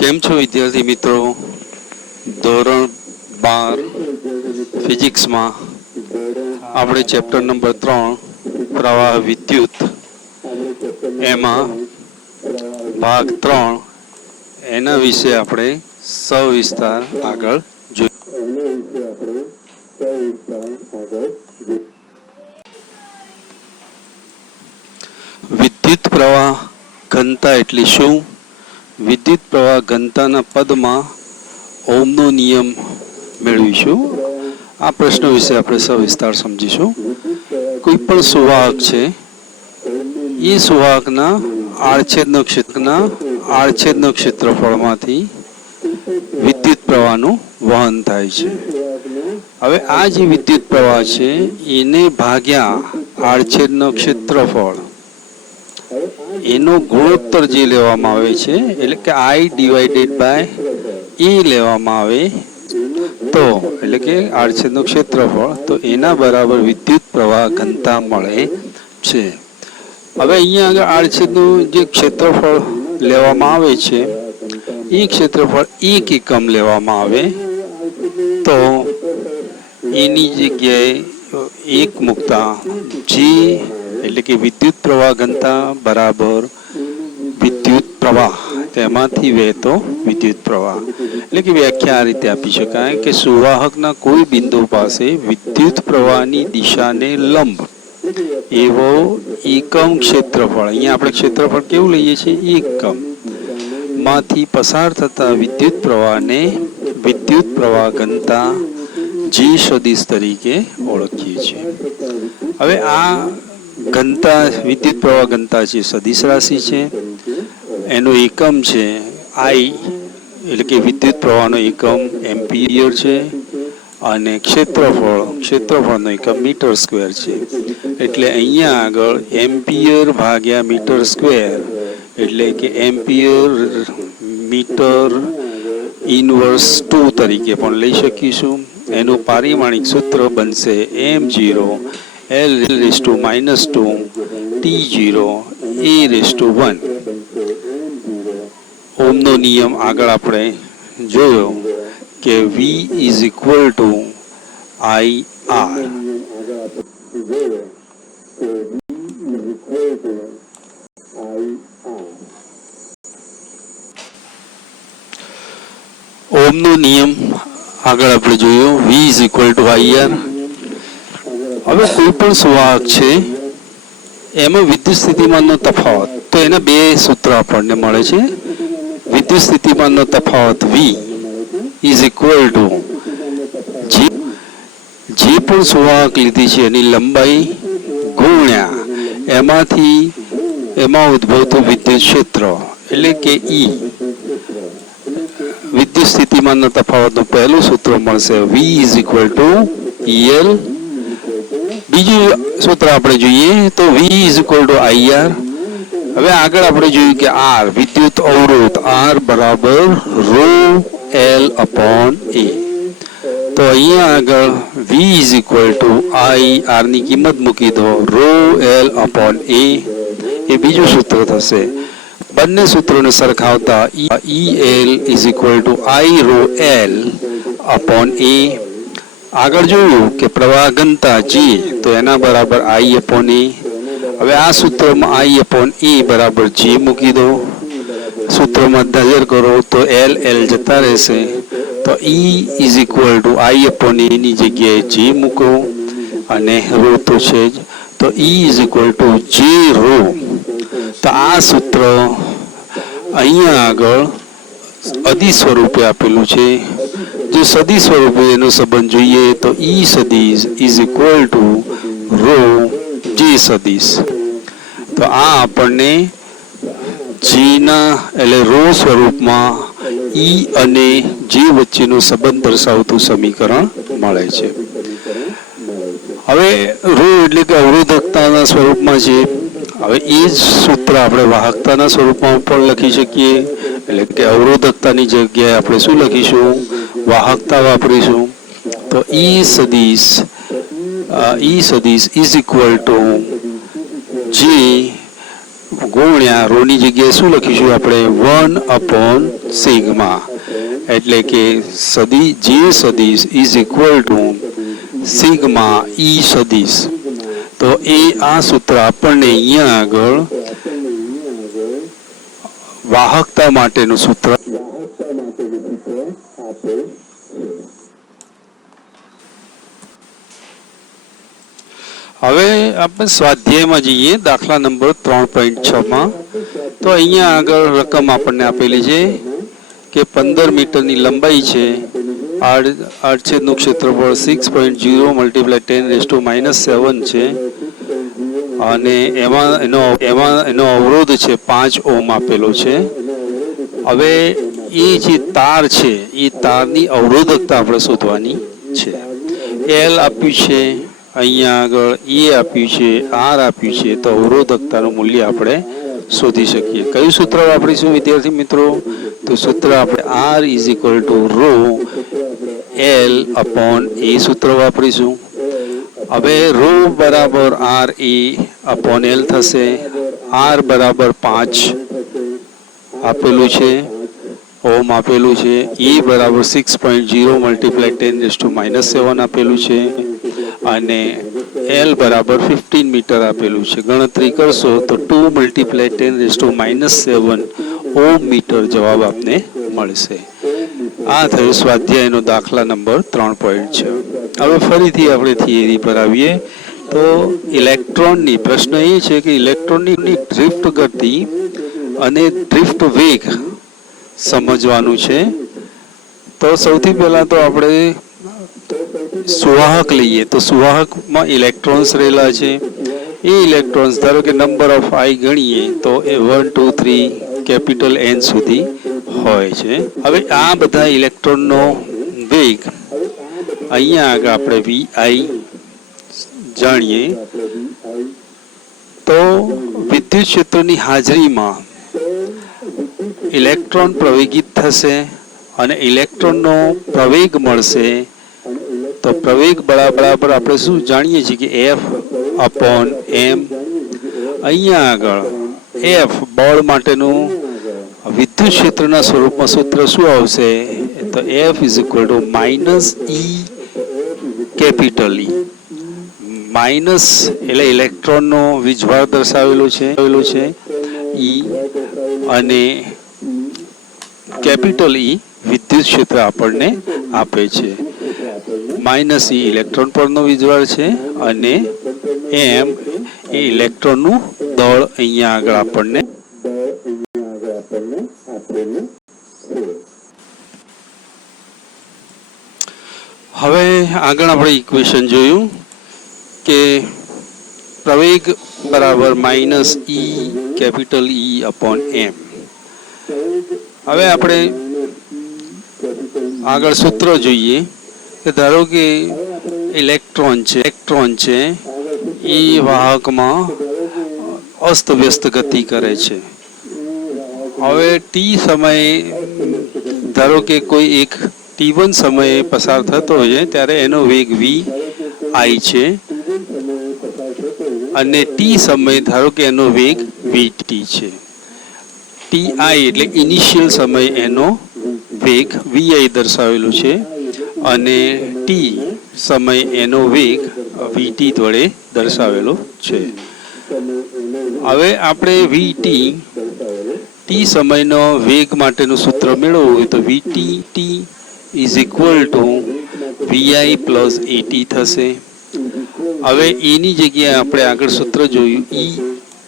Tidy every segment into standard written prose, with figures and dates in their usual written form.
કેમ છો વિદ્યાર્થી મિત્રો? ધોરણ 12 ફિઝિક્સમાં આપણે ચેપ્ટર નંબર 3 પ્રવાહ વિદ્યુત એમાં ભાગ 3 એના વિશે આપણે સવિસ્તાર આગળ જોઈએ. વિદ્યુત પ્રવાહ ઘનતા એટલે શું? વિદ્યુત પ્રવાહ ઘનતાના પદમાં ઓહમનો નિયમ મેળવીશું. આ પ્રશ્ન વિશે આપણે સવિસ્તાર સમજીશું. કોઈ પણ સુવાહક છે, એ સુવાહકના આડછેદનો ક્ષેત્રફળમાંથી વિદ્યુત પ્રવાહનું વહન થાય છે. હવે આ જે વિદ્યુત પ્રવાહ છે એને ભાગ્યા આડછેદનો ક્ષેત્રફળ, એનો ગુણોત્તર જે લેવામાં આવે છે, એટલે કે I ડિવાઇડેડ બાય E લેવામાં આવે તો, એટલે કે આડછેદનું ક્ષેત્રફળ, તો એના બરાબર વિદ્યુત પ્રવાહ ઘનતા મળે છે. હવે અહીંયા આગળ આડછેદનું જે ક્ષેત્રફળ લેવામાં આવે છે, એ ક્ષેત્રફળ 1 એકમ લેવામાં આવે તો એની જગ્યાએ 1 મૂકતા G એટલે કે વિદ્યુત પ્રવાહ ઘનતા બરાબર વિદ્યુત પ્રવાહ, તેમાંથી વહેતો વિદ્યુત પ્રવાહ. એટલે કે વ્યાખ્યા આ રીતે આપી શકાય કે સુવાહકના કોઈ બિંદુ પાસે વિદ્યુત પ્રવાહની દિશાને લંબ એવો એકમ ક્ષેત્રફળ, અહીંયા આપણે ક્ષેત્રફળ કેવું લઈએ છીએ? એકમ માંથી પસાર થતા વિદ્યુત પ્રવાહને વિદ્યુત પ્રવાહ ઘનતા G સદિશ તરીકે ઓળખીએ છીએ. હવે આ ઘનતા, વિદ્યુત પ્રવાહ ઘનતા છે, સદિશ રાશિ છે. એનો એકમ છે I, એટલે કે વિદ્યુત પ્રવાહનો એકમ એમ્પિયર છે, અને ક્ષેત્રફળનો એકમ મીટર સ્ક્વેર છે. એટલે અહીંયા આગળ એમ્પિયર ભાગ્યા મીટર સ્ક્વેર, એટલે કે એમ્પિયર મીટર ઇનવર્સ 2 તરીકે પણ લઈ શકીશું. એનું પારિમાણિક સૂત્ર બનશે m0 L⁻² T0 A⁻1. ઓહમનો નિયમ આગળ આપણે જોયો કે V is equal two IR. ઓહમનો નિયમ આગળ આપણે જોયો, V is equal two IR. હવે કોઈ પણ સુવાહક છે એમાં વિદ્યુત સ્થિતિમાનનો તફાવત, તો એના બે સૂત્ર આપણને મળે છે. વિદ્યુત સ્થિતિમાનનો તફાવત V ઇઝ ઇક્વલ ટુ જે પણ સુવાહક લીધી છે એની લંબાઈ ગુણ્યા એમાં ઉદ્ભવતું વિદ્યુત ક્ષેત્ર, એટલે કે E. વિદ્યુત સ્થિતિમાનનો તફાવતનું પહેલું સૂત્ર મળશે V is equal two EL. બીજું સૂત્ર આપણે જોઈએ તો V is equal two IR. હવે આગળ આપણે જોયું કે R વિદ્યુત અવરોધ, R બરાબર ρL/A. તો અહીંયા આગળ V is equal two I, R ની કિંમત મૂકી દો, ρL/A એ બીજું સૂત્ર થશે. બંને સૂત્રોને સરખાવતા EL is equal two I ρL/A. આગળ જોયું કે પ્રવાહ ઘનતા G, તો એના બરાબર I/A. હવે આ સૂત્રમાં I/A બરાબર G મૂકી દો. સૂત્રમાં નજર કરો તો L જતા રહેશે, તો E is equal two I/A ની જગ્યાએ G મૂકો, અને ρ તો છે જ, તો E is equal two J ρ. તો આ સૂત્ર અહીંયા આગળ અદિશ સ્વરૂપે આપેલું છે. જો સદિશ સ્વરૂપે એનો સંબંધ જોઈએ તો E સદિશ ઇઝ ઇક્વલ ટુ ρ J સદિશ. તો આ આપણને Gના એટલે ρ સ્વરૂપમાં E અને J વચ્ચેનો સંબંધ દર્શાવતું સમીકરણ મળે છે. હવે ρ એટલે કે અવરોધકતાના સ્વરૂપમાં છે. હવે એ જ સૂત્ર આપણે વાહકતાના સ્વરૂપમાં પણ લખી શકીએ, એટલે કે અવરોધકતાની જગ્યાએ આપણે શું લખીશું? વાહકતા વાપરીશું. તો E સદિશ ઇઝ ઇક્વલ ટુ J ગુણ્યા રોની જગ્યાએ શું લખીશું આપણે 1/સિગ્મા, એટલે કે સદી જે સદીશ ઇઝ ઇક્વલ ટુ સિગ્મા ઈ સદીશ. તો એ આ સૂત્ર આપણને અહીંયા આગળ વાહકતા માટેનું સૂત્ર. હવે આપણે સ્વાધ્યાયમાં જઈએ, દાખલા નંબર 3.6માં. તો અહીંયા આગળ રકમ આપણને આપેલી છે કે 15 મીટરની લંબાઈ છે, આડછેદનું ક્ષેત્રફળ 6.0 × 10⁻⁻7 છે, અને એમાં એનો અવરોધ છે 5 ઓહ્મ આપેલો છે. હવે એ જે તાર છે એ તારની અવરોધકતા આપણે શોધવાની છે. એલ આપ્યું છે, અહીંયા આગળ એ આપ્યું છે, આર આપ્યું છે, તો અવરોધકતાનું મૂલ્ય આપણે શોધી શકીએ. કયું સૂત્ર વાપરીશું વિદ્યાર્થી મિત્રો? તો સૂત્ર આપણે R is equal to rho L upon A સૂત્ર વાપરીશું. હવે રો બરાબર આર એ અપોન એલ થશે. આર બરાબર 5 આપેલું છે, ઓહમ આપેલું છે. એ બરાબર 6.0 × 10⁻⁻7 આપેલું છે, અને એલ બરાબર 15 મીટર આપેલું છે. ગણતરી કરશો તો 2 × 10⁻⁻7 ઓહમ મીટર જવાબ આપને મળશે. આ થયો સ્વાધ્યાયનો દાખલા નંબર 3.6. હવે ફરીથી આપણે થિયરી પર આવીએ. તો ઇલેક્ટ્રોનની પ્રશ્ન એ છે કે ઇલેક્ટ્રોનની ડ્રિફ્ટ ગતિ અને ડ્રિફ્ટ વેગ સમજવાનું છે. તો સૌથી પહેલા તો આપણે સુવાહક લઈએ. તો સુવાહકમાં ઇલેક્ટ્રોન્સ રહેલા છે. એ ઇલેક્ટ્રોન્સ ધારો કે નંબર ઓફ આઈ ગણીએ તો એ 1 2 3 કેપિટલ એન સુધી હોય છે. હવે આ બધા ઇલેક્ટ્રોનનો વેગ અહીંયા આગળ આપણે વી જાણીએ. તો વિદ્યુત ક્ષેત્રની હાજરીમાં ઇલેક્ટ્રોન પ્રવેગિત થશે અને ઇલેક્ટ્રોનનો પ્રવેગ મળશે. તો પ્રવેગ બરાબર આપણે શું જાણીએ છીએ કે એફ અપોન એમ. અહીંયા આગળ એફ બળ માટેનું વિદ્યુત ક્ષેત્રના સ્વરૂપમાં સૂત્ર શું આવશે? તો F is equal two minus E capital E. Minus એટલે ઇલેક્ટ્રોનનો વીજભાર દર્શાવેલો છે ઈ, અને કેપિટલ ઈ વિદ્યુત ક્ષેત્ર આપણને આપે છે. માઇનસ ઈ ઇલેક્ટ્રોન પરનો વીજભાર છે, અને એમ એ ઇલેક્ટ્રોનનું દળ અહીંયા આગળ આપણને. હવે આગળ આપણે ઇક્વેશન જોયું કે પ્રવેગ બરાબર minus E capital E upon એમ. હવે આપણે આગળ સૂત્ર જોઈએ કે ધારો કે ઇલેક્ટ્રોન છે એ વાહકમાં અસ્તવ્યસ્ત ગતિ કરે છે. હવે ટી સમયે ધારો કે કોઈ એક T1 સમયે પસાર થતો હોય ત્યારે એનો વેગ વી આઈ છે, અને ટી સમયે ધારો કે એનો વેગ વીટી છે. ટી આઈ એટલે ઇનિશિયલ સમય એનો વેગ વીઆઈ દર્શાવેલું છે, અને ટી સમય એનો વેગ વીટી વડે દર્શાવેલો છે. હવે આપણે વીટી ટી સમયનો વેગ માટેનું સૂત્ર મેળવવું હોય તો VT T is equal to VI plus AT થશે. હવે એની જગ્યાએ આપણે આગળ સૂત્ર જોયું E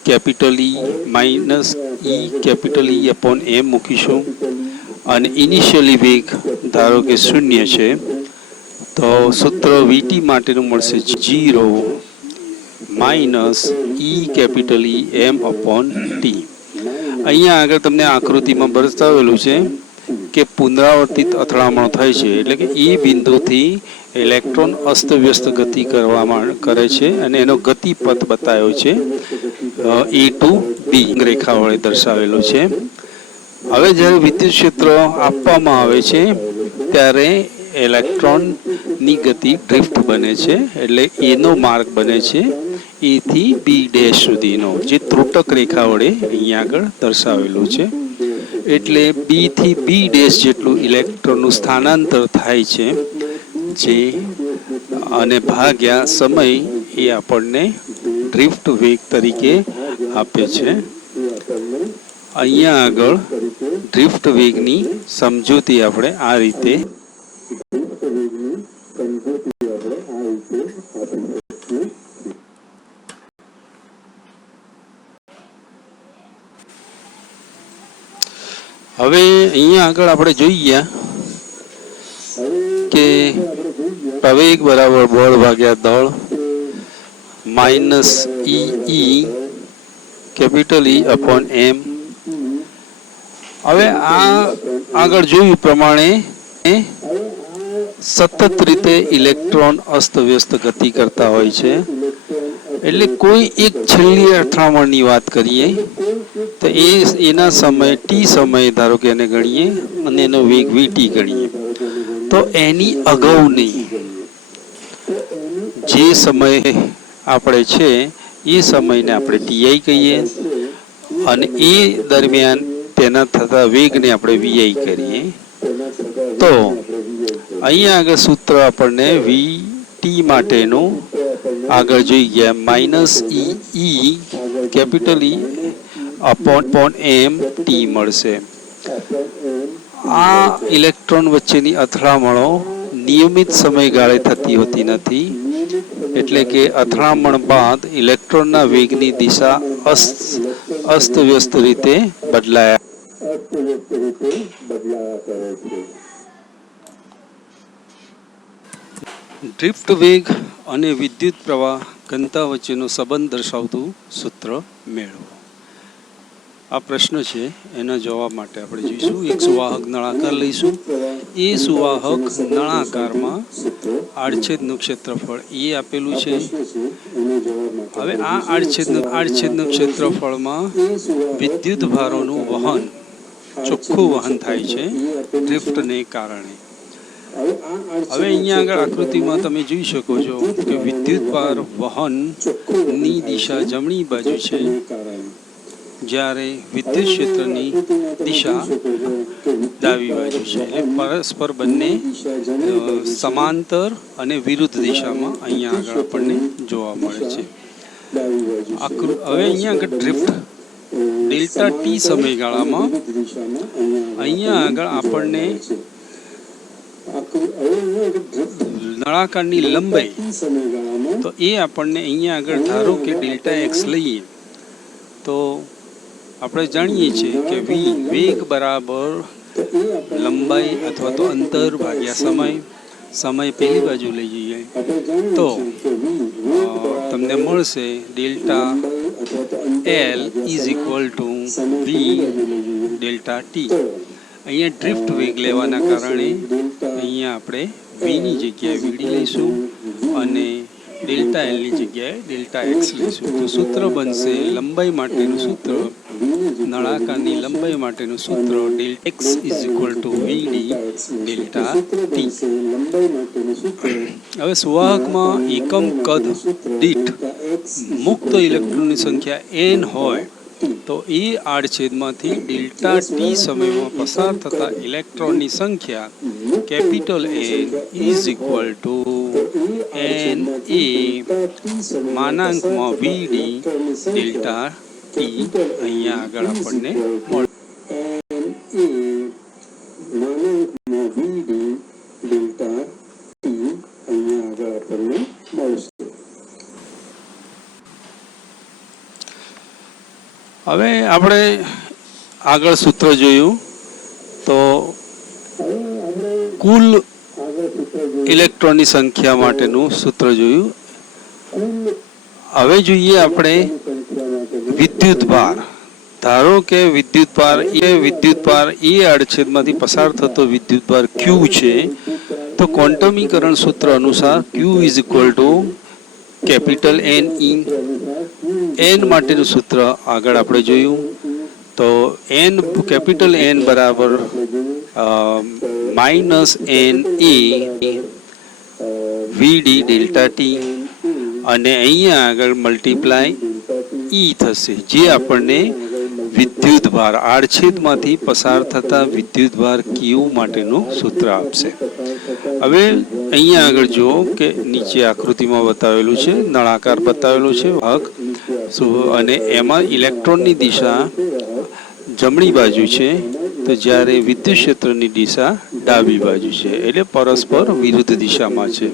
capital E minus E capital E upon M મૂકીશું, અને ઇનિશિયલી વેગ ધારો કે 0 છે, તો સૂત્ર વીટી માટેનું મળશે 0 માઇનસ ઈ કેપિટલ ઈ એમ અપોન ટી. અહીંયા આગળ તમને આકૃતિમાં બતાવેલું છે કે પુનરાવર્તિત અથડામણો થાય છે, એટલે કે એ બિંદુથી ઇલેક્ટ્રોન અસ્તવ્યસ્ત ગતિ કરે છે, અને એનો ગતિપથ બતાવ્યો છે એ ટુ બી રેખા વડે દર્શાવેલો છે. હવે જ્યારે વિદ્યુત ક્ષેત્ર આપવામાં આવે છે ત્યારે ઇલેક્ટ્રોનની ગતિ ડ્રિફ્ટ બને છે, એટલે એનો માર્ગ બને છે એ થી બી ડેશ સુધીનો જે ત્રુટક રેખા વડે અહીંયા આગળ દર્શાવેલું છે. એટલે બી થી બી ડેશ જેટલું ઇલેક્ટ્રોનનું સ્થાનાંતર થાય છે, જે અને ભાગ્યા સમય એ આપણને ડ્રિફ્ટ વેગ તરીકે આપે છે. અહીંયા આગળ ડ્રિફ્ટ વેગની સમજૂતી આપણે આ રીતે હવે અહીંયા આગળ આપણે જોઈએ કે પ્રવેગ બરાબર બળ ભાગ્યા દળ minus E capital E upon એમ. હવે આ આગળ જોયું પ્રમાણે સતત રીતે ઇલેક્ટ્રોન અસ્તવ્યસ્ત ગતિ કરતા હોય છે. એટલે કોઈ એક છેલ્લી અથડામણની વાત કરીએ તો એના સમય ટી સમય ધારો કે એને ગણીએ અને એનો વેગ વીટી ગણીએ, તો એની અગાઉ નહીં, જે સમય આપણે છે એ સમયને આપણે ટીઆઈ કહીએ અને એ દરમિયાન તેના થતા વેગને આપણે વીઆઈ કરીએ. તો અહીંયા આગળ સૂત્ર આપણને વી ટી માટેનું આગળ જોઈ ગયા minus E capital E upon એમ ટી મળશે. આ ઇલેક્ટ્રોન વચ્ચેની અથડામણો નિયમિત સમયગાળે થતી હોતી નથી, એટલે કે અથડામણ બાદ ઇલેક્ટ્રોનના વેગની દિશા અસ્તવ્યસ્ત રીતે બદલાયા. ડ્રિફ્ટ વેગ અને વિદ્યુત પ્રવાહ ઘનતા વચ્ચેનો સંબંધ દર્શાવતું સૂત્ર મેળવો. આ પ્રશ્ન છે, એના જવાબ માટે આપણે જોઈશું. એક સુવાહક નળાકાર લઈશું. એ સુવાહક નળાકારમાં આડછેદનું ક્ષેત્રફળ એ આપેલું છે. હવે આ આડછેદનું ક્ષેત્રફળમાં વિદ્યુત ભારોનું વહન, ચોખ્ખું વહન થાય છે ડ્રિફ્ટને કારણે. હવે અહીંયા આગળ આકૃતિમાં તમે જોઈ શકો છો કે વિદ્યુત ભાર વહનની દિશા જમણી બાજુ છે, જ્યારે વિદ્યુત ક્ષેત્રની દિશા ડાબી બાજુ છે. એટલે પરસ્પર બંને સમાંતર અને વિરુદ્ધ દિશામાં અહીંયા આગળ આપણને જોવા મળે છે. હવે અહીંયા આગળ ડ્રિફ્ટ ડેલ્ટા ટી સમયગાળામાં અહીંયા આગળ આપણને નળાકારની લંબાઈ, તો એ આપણને અહીંયા આગળ ધારો કે ડેલ્ટા એક્સ લઈએ તો આપણે જાણીએ છીએ કે વેગ બરાબર લંબાઈ અથવા તો અંતર ભાગ્યા સમય પહેલી બાજુ લઈ જઈએ તો તમને મળશે delta L is equal to V delta T. અહીંયા ડ્રિફ્ટ વેગ લેવાના કારણે અહીંયા આપણે વીની જગ્યાએ વીડી લઈશું અને ડેલ્ટા એલની જગ્યાએ ડેલ્ટા એક્સ લઈશું. તો સૂત્ર બનશે લંબાઈ માટેનું સૂત્ર, નળાકારની લંબાઈ માટેનું સૂત્ર delta X is equal two VD delta T. હવે સુવાહકમાં એકમ કદ દીઠ મુક્ત ઇલેક્ટ્રોનની સંખ્યા એન હોય તો એ આડછેદમાંથી ડેલ્ટા ટી સમયમાં પસાર થતા ઇલેક્ટ્રોનની સંખ્યા capital N is equal to N A માનાંકમાં વીડી ડેલ્ટા ટી અહીંયા આગળ આપણને મળે. હવે આપણે આગળ સૂત્ર જોયું તો કુલ ઇલેક્ટ્રોનની સંખ્યા માટેનું સૂત્ર જોયું. હવે જોઈએ આપણે વિદ્યુત ભાર. ધારો કે વિદ્યુત ભાર એ આડછેદમાંથી પસાર થતો વિદ્યુત ભાર ક્યુ છે, તો ક્વોન્ટમીકરણ સૂત્ર અનુસાર Q is equal to capital N E. N માટેનું સૂત્ર આગળ આપણે જોયું તો એન કેપિટલ એન બરાબર minus N A VD delta T. અને અહીંયા આગળ મલ્ટીપ્લાય ઈ થશે, જે આપણને વિદ્યુતભાર આડછેદમાંથી પસાર થતા વિદ્યુતભાર ક્યુ માટેનું સૂત્ર આપશે. હવે અહીંયા આગળ જુઓ કે નીચે આકૃતિમાં બતાવેલું છે, નળાકાર બતાવેલું છે વાહક, અને એમાં ઇલેક્ટ્રોનની દિશા જમણી બાજુ છે, તો જ્યારે વિદ્યુત ક્ષેત્રની દિશા ડાબી બાજુ છે, એટલે પરસ્પર વિરુદ્ધ દિશામાં છે.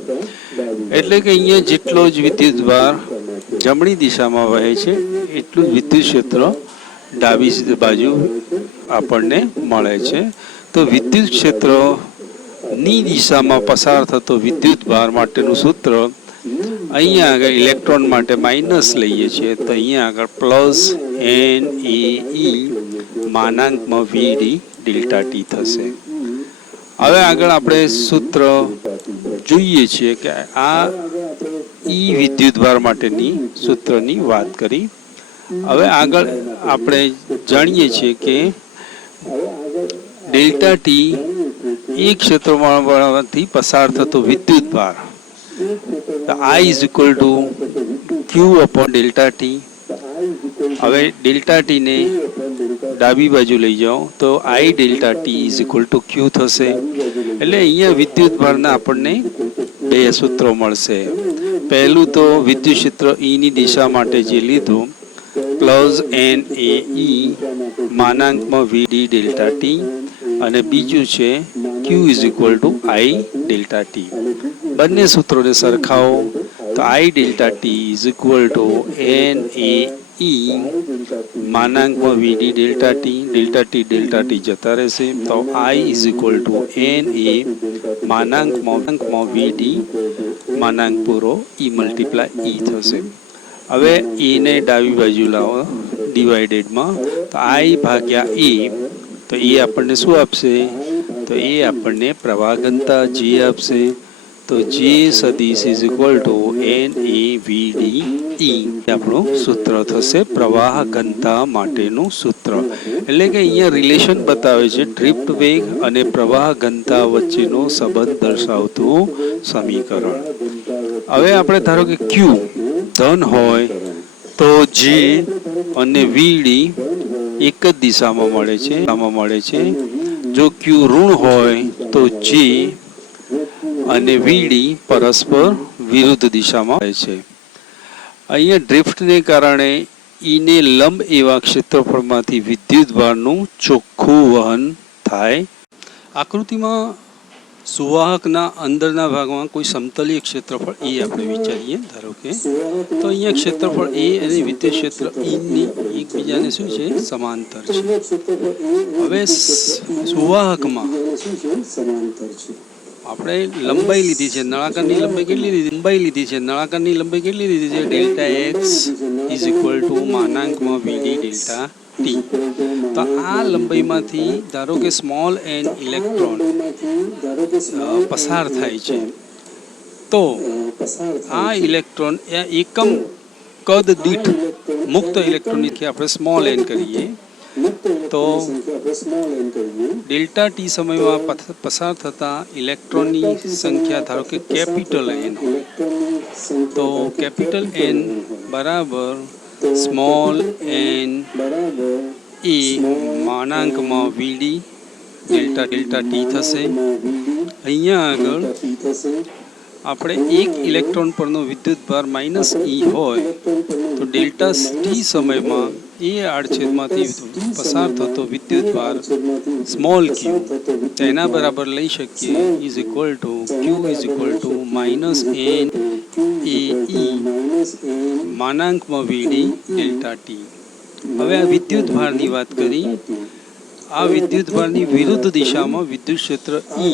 એટલે કે અહીંયા જેટલો જ વિદ્યુતભાર જમણી દિશામાં વહે છે એટલું જ વિદ્યુત ક્ષેત્ર ડાબી બાજુ આપણને મળે છે. તો વિદ્યુત ક્ષેત્રની દિશામાં પસાર થતો વિદ્યુતભાર માટેનું સૂત્ર અહીંયા આગળ ઇલેક્ટ્રોન માટે માઇનસ લઈએ છીએ, તો અહીંયા આગળ plus NaE માનાંકમાં VD delta T થશે. હવે આગળ આપણે સૂત્ર જોઈએ છીએ કે આ ઈ વિદ્યુતભાર માટેની સૂત્રની વાત કરી. હવે આગળ આપણે જાણીએ છીએ કે ડેલ્ટા ટી એ ક્ષેત્રમાંથી પસાર થતો વિદ્યુતભાર I is equal to Q upon delta T. હવે ડેલ્ટા ટી ને ડાબી બાજુ લઈ જાઓ તો I delta T is equal two Q થશે. એટલે અહીંયા વિદ્યુતભારના આપણને બે સૂત્રો મળશે. પહેલું તો વિદ્યુત ક્ષેત્ર ની દિશા માટે જે લીધું plus NaE માનાંકમાં VD delta T, અને બીજું છે Q is equal two I delta T. બંને સૂત્રોને સરખાવો તો I delta T is equal to NaE માનાંકમાં VD delta T જતા રહેશે, તો I is equal two Na માનાંકમાં VD માનાંક પૂરો E મલ્ટીપ્લાય E થશે. હવે E ને ડાબી બાજુ લાવો ડિવાઇડેડમાં, તો I ભાગ્યા E, તો એ આપણને શું આપશે? તો એ આપણને પ્રવાહ ઘનતા J આપશે. તો J સદિશ ઇઝ ઇક્વલ ટુ NaVDE આપણું સૂત્ર થશે, પ્રવાહ ઘનતા માટેનું સૂત્ર. એટલે કે અહીંયા રિલેશન બતાવે છે ડ્રિફ્ટ વેગ અને પ્રવાહ ઘનતા વચ્ચેનો સંબંધ દર્શાવતું સમીકરણ. હવે આપણે ધારો કે Q ધન હોય તો J અને VD એક જ દિશામાં મળે છે. જો Q ઋણ હોય તો J અને VD પરસ્પર વિરુદ્ધ દિશામાં હોય છે. અહીંયા ડ્રિફ્ટને કારણે ઈને લંબ એવા ક્ષેત્રફળમાંથી વિદ્યુતભારનું ચોખ્ખું વહન થાય. આકૃતિમાં સુવાહકના અંદરના ભાગમાં કોઈ સમતલીય ક્ષેત્રફળ એ આપણે વિચારીએ, ધારો કે તો અહીંયા ક્ષેત્રફળ એ અને વિદ્યુત ક્ષેત્ર ની એકબીજાને શું છે? સમાંતર છે. હવે સુવાહકમાં આપણે લંબાઈ લીધી છે, નળાકારની લંબાઈ કેટલી લીધી છે? નળાકારની લંબાઈ કેટલી લીધી છે? Delta X is equal to માનાંકમાં VD ડેલ્ટા ટી. તો આ લંબાઈમાંથી ધારો કે સ્મોલ n ઇલેક્ટ્રોન પસાર થાય છે, તો આ ઇલેક્ટ્રોન એકમ કદ દીઠ મુક્ત ઇલેક્ટ્રોનની આપણે સ્મોલ n કરીએ તો ડેલ્ટા ટી સમયમાં પસાર થતા ઇલેક્ટ્રોનની સંખ્યા ધારો કે કેપિટલ N હોય, તો કેપિટલ N બરાબર સ્મોલ n એ માનાંકમાં VD ડેલ્ટા ટી થશે. અહીંયા આગળ આપણે એક ઇલેક્ટ્રોન પરનો વિદ્યુતભાર -E હોય તો ડેલ્ટા ટી સમયમાં એ આડછેદમાંથી પસાર થતો વિદ્યુતભાર સ્મોલ q તેના બરાબર લઈ શકીએ is equal two q is equal to -NaE માનાંકમાં VD delta T. હવે આ વિદ્યુતભારની વાત કરી. આ વિદ્યુતભારની વિરુદ્ધ દિશામાં વિદ્યુત ક્ષેત્ર E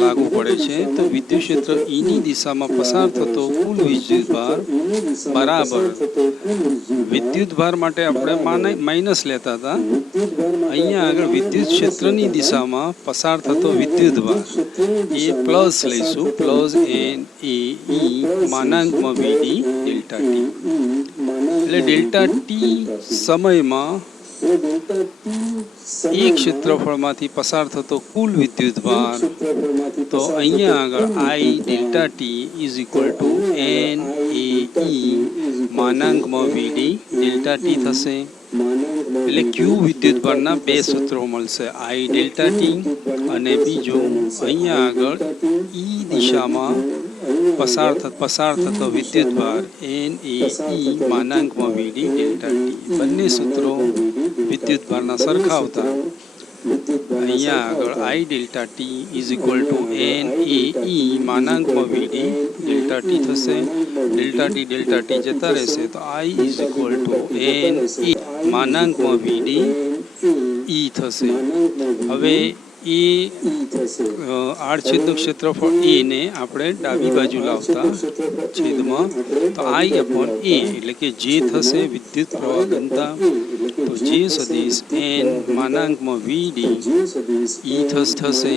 લાગુ પડે છે, તો વિદ્યુત ક્ષેત્ર E ની દિશામાં પસાર થતો કુલ વિદ્યુતભાર બરાબર વિદ્યુતભાર માટે આપણે માઇનસ લેતા હતા, અહીંયા આગળ વિદ્યુત ક્ષેત્રની દિશામાં પસાર થતો વિદ્યુતભાર એ પ્લસ લઈશું, plus NaE માનાંકમાં VD delta T. એટલે ડેલ્ટા ટી સમયમાં એક ક્ષેત્રફળમાંથી પસાર થતો કુલ વિદ્યુતભાર, તો અહીંયા આગળ I delta T is equal to NaE E માનાંકમાં વીડી ડેલ્ટા ટી થશે. એટલે ક્યુ વિદ્યુતભારના બે સૂત્રો મળશે, આઈ ડેલ્ટા ટી અને બીજું અહીંયા આગળ ઈ દિશામાં પસાર થતો વિદ્યુતભાર એન એ ઈ માનાંકમાં વીડી ડેલ્ટા ટી. બંને સૂત્રો વિદ્યુતભારના સરખાવતા અહીંયા આગળ I delta T is equal to N A E માનાંકમાં વીડી ડેલ્ટા ટી થશે. ડેલ્ટા ટી જતા રહેશે તો I is equal to N E માનાંકમાં વીડી ઈ થશે. હવે એ આડછેદનું ક્ષેત્રફળ એ ને આપણે ડાબી બાજુ લાવતા છેદમાં તો આઈ અપોન એ એટલે કે જે થશે વિદ્યુત પ્રવાહ ઘનતા, તો જે સદિશ એન માનાંકમાં વીડી ઈ થશે.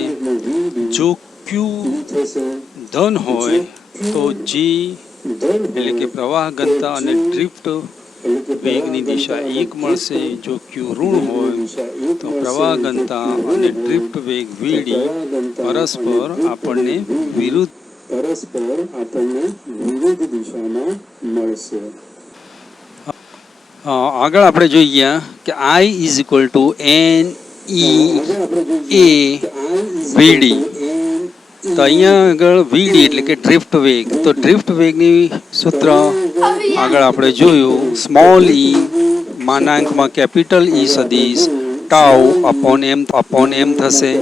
જો ક્યુ ધન હોય તો જે એટલે કે પ્રવાહ ઘનતા અને ડ્રિફ્ટ વેગની દિશા એક મળશે. જો ક્યુ ઋણ હોય તો પ્રવાહ ઘનતા અને ડ્રિફ્ટ વેગ વીડી પરસ્પર આપણને વિરુદ્ધ દિશામાં મળશે. આગળ આપણે જોઈએ કે I is equal to N E A VD. તો અહીંયા આગળ વીડી એટલે કે ડ્રિફ્ટ વેગ, તો ડ્રિફ્ટ વેગની સૂત્ર આગળ આપણે જોયું, સ્મોલ ઈ માનાંકમાં કેપિટલ ઈ સદિશ ટાઉ અપોન એમ થશે.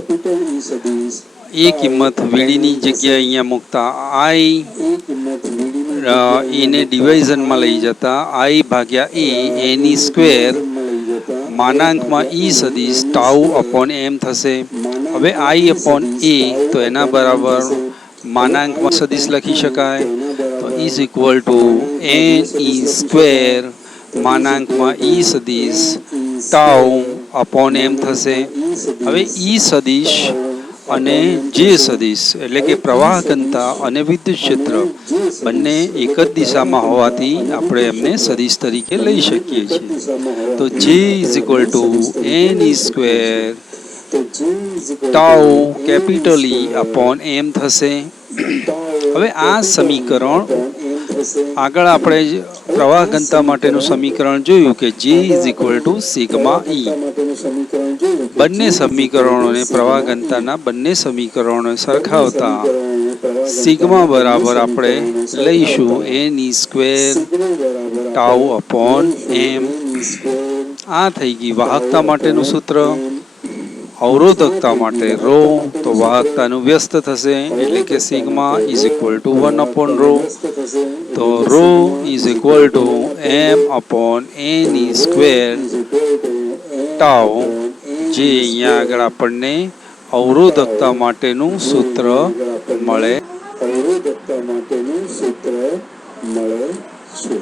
એ કિંમત વીડીની જગ્યાએ અહીંયા મૂકતા આઈ એને ડિવાઇઝનમાં લઈ જતા આઈ ભાગ્યા એ એની સ્ક્વેર માનાંકમાં ઈ સદિશ ટાઉ અપોન એમ થશે. હવે આઈ અપોન એ તો એના બરાબર માનાંકમાં સદિશ લખી શકાય, તો is equal to N E square માનાંકમાં ઈ સદિશ ટાઉ અપોન એમ થશે. હવે ઈ સદિશ અને જે સદિશ એટલે કે પ્રવાહ ઘનતા અને વિદ્યુત ક્ષેત્ર બંને એક જ દિશામાં હોવાથી આપણે એમને સદિશ તરીકે લઈ શકીએ છીએ. તો J is equal to N E square tau capital E upon M થશે. હવે આ સમીકરણ આગળ આપણે પ્રવાહ ઘનતા માટેનું સમીકરણ જોયું કે જે ઇઝ ઇક્વલ ટુ સિગ્મા ઈ. બંને સમીકરણોને પ્રવાહ ઘનતાના બંને સમીકરણો સરખાવતા સિગ્મા બરાબર આપણે લઈશું N E square tau upon M. આ થઈ ગઈ વાહકતા માટેનું સૂત્ર. અવરોધકતા માટે રો, તો વાહકતાનું વ્યસ્ત થશે એટલે કે sigma is equal to 1 upon rho. તો rho is equal to M upon N E square tau, જે અહીંયા આગળ આપણને અવરોધકતા માટેનું સૂત્ર મળે છે.